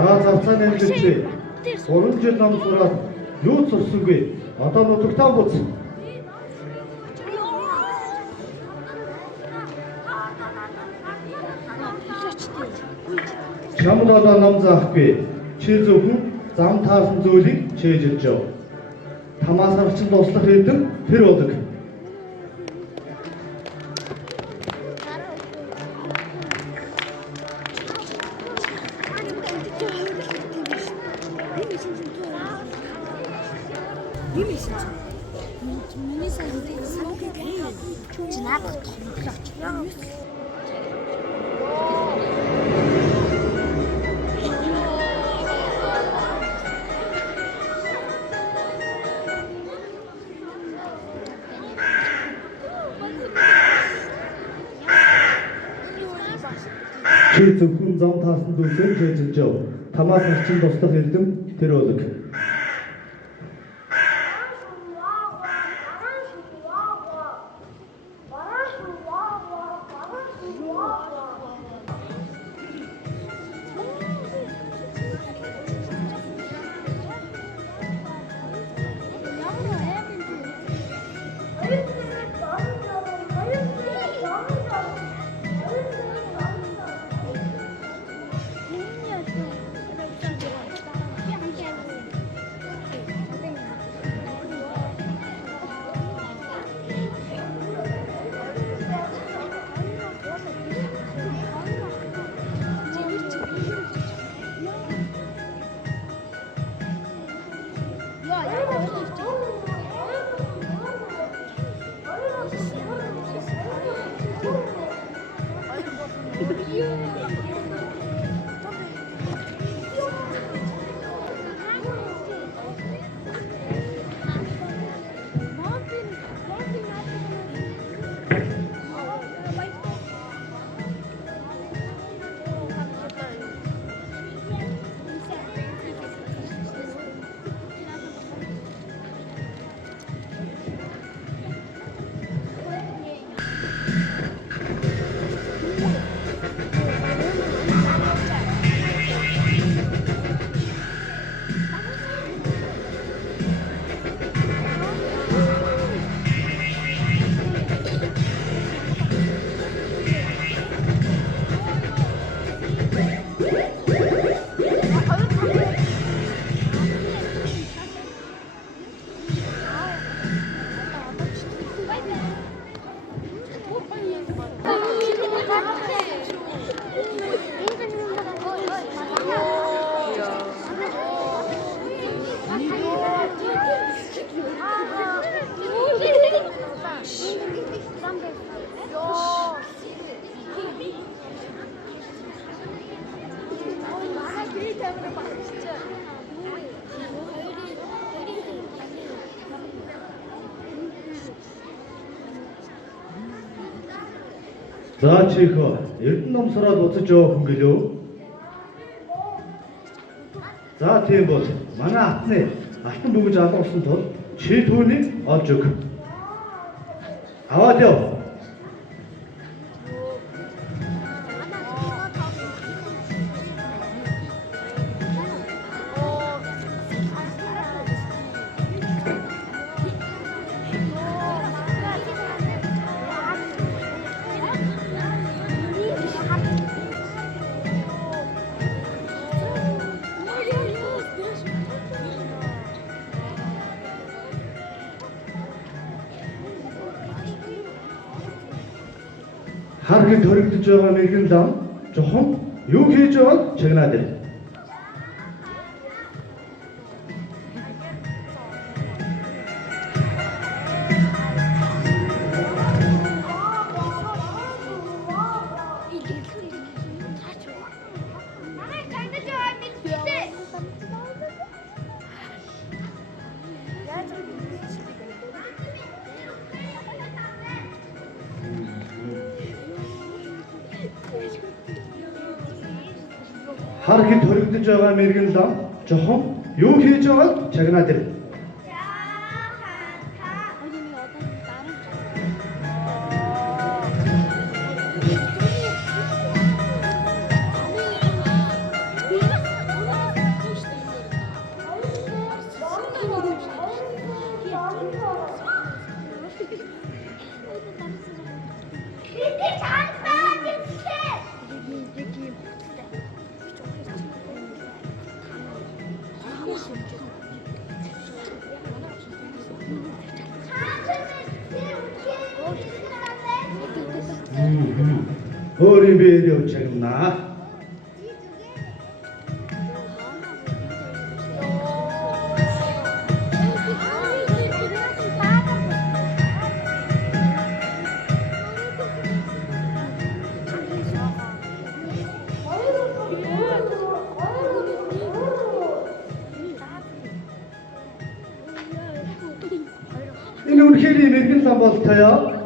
За завцааны эмгэлчээ 3 жил ном сураад юу ч сурсангүй. Одоо нутагтаа буц. Чамд одоо ном заахгүй. Чи зөвхөн зам таасан зүйлийг чийж яв. Тамаас харчин дуслах хэдэн тэр болог. Чи зөвхөн зам таасан зүйлсээ чийж яв. Тамаас харчин дуслах хэдэн тэр болог. За чихөө Эрдэнэ ном сураад буцаж явах хүн гэлөө. За тийм бол манай хатны алтан бөгж алгуулсан тул чи түүнийг олж өг. Аваад яв. Харгид төрөгдөж байгаа нэгэн лам жохон юу хийж байгааг чагнаад байна. Харгид төрөгдөж байгаа мэрэгэн лам жохон юу хийж байгааг чагнаад байна. өөрийн биеэрээ чагнаа. Энэ үнэхээр мэрэгэн лам бол таяа.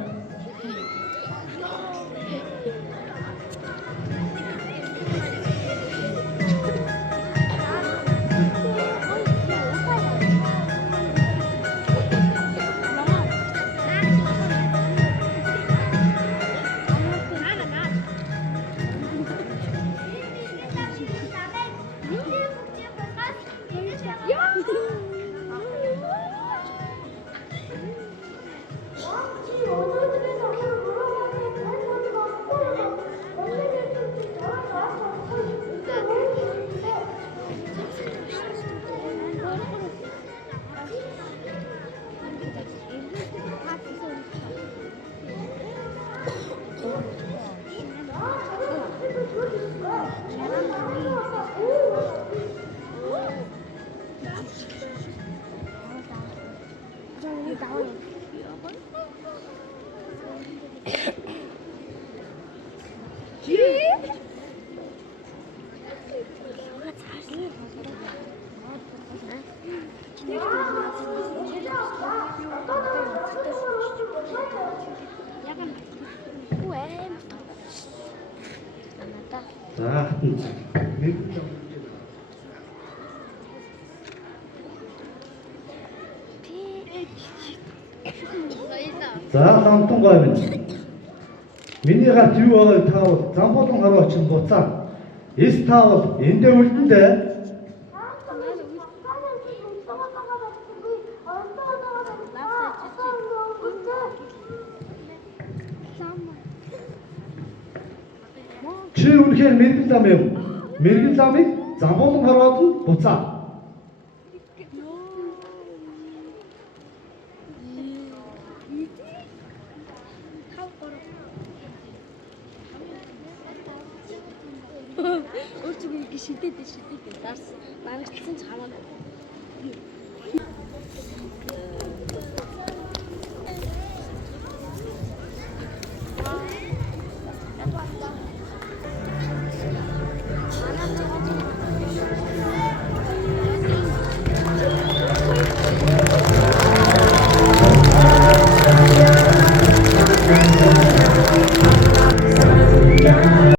За намтан гой минь. Миний гарт юу байгааг та бол зам болон хараа очин буцаа. Эс таавал эндээ үлдэндээ. Чи үнэхээр мэрэгэн лам юм. Мэрэгэн ламыг зам болон хараад нь буцаа. Өөр зүгээр шидэд дарс. Барагдсан ч хамаагүй.